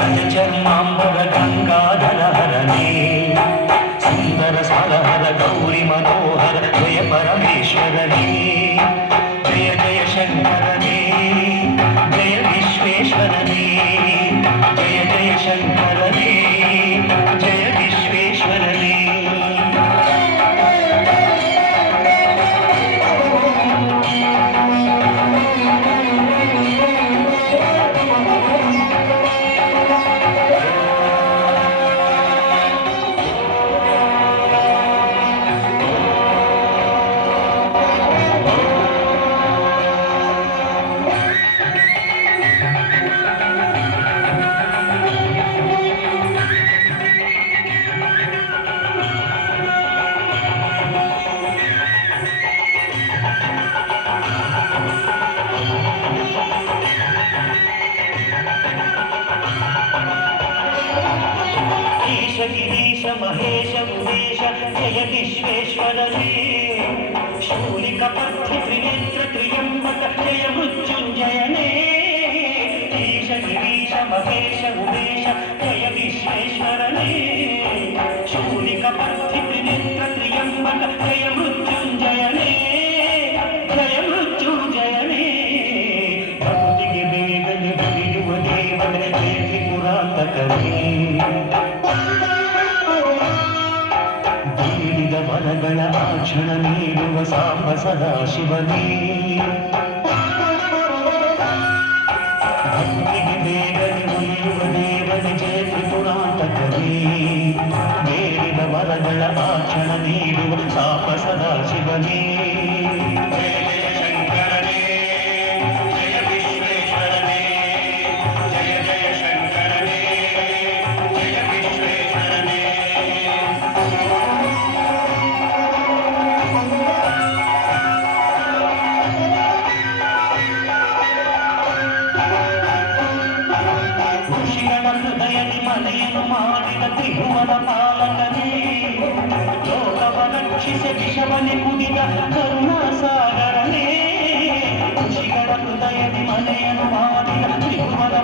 ಗಜ ಚರ್ಮಾಂಬರ ಗಂಗಾಧರ ಹರನೇ ಸುಂದರ ಸ್ವರಹರ ಗೌರಿ ಮನೋಹರ ಜಯ ಪರಮೇಶ್ವರನೇ ಜಯ ಜಯ ಶಂಕರನೇ ಜಯ ವಿಶ್ವೇಶ್ವರನೇ ಜಯ ಜಯ ಶಂಕರನೇ ಜಯ ವಿಶ್ವೇಶ್ವರನೇ गिरीश महेश उमेश जय विश्वेश्वरने शूलिकपथि त्रिनेत्र त्र्यंबक जय मृत्युंजयने ईश गिरीश महेश उमेश जय विश्वेश्वरने शूलिकपथि त्रिनेत्र त्र्यंबक जय मृत्युंजयने जय मृत्युंजयने भक्तिगे वेगने बलियुव देवने जय त्रिपुरान्तकने ವರಗಳ ಆಕ್ಷಣ ನೀಡುವ ಸಾಂಬ ಸದಾಶಿವನೇ ಭಕ್ತಿಗೆ ಬೇಗನೆ ಉಳಿಯುವ ದೇವನೇ ಜಯ ತ್ರಿಪುರಾಂತಕನೇ ಬೇಡಿದ ವರಗಳ ಆಕ್ಷಣ ನೀಡುವ ಸಾಂಬ ಸದಾಶಿವನೇ ಜಯ ಜಯ ಶಂಕರನೇ ಜಯ ವಿಶ್ವೇಶ್ವರನೇ ಜಯ ಜಯ ಶಂಕರನೇ ಜಯ ವಿಶ್ವೇಶ್ವರನೇ ಹೃದಯದಿ ಮನೆಯನ್ನು ಮಾಡಿದ ತ್ರಿಭುವನ ಪಾಲಕನೇ ಲೋಕವ ರಕ್ಷಿಸಿ ವಿಷವನೆ ಕುಡಿದ ಕರುಣಾಸಾಗರನೇ ಋಷಿಗಳ ಹೃದಯದಿ ಮನೆಯನ್ನು ಮಾಡಿದ ತ್ರಿಭುವನ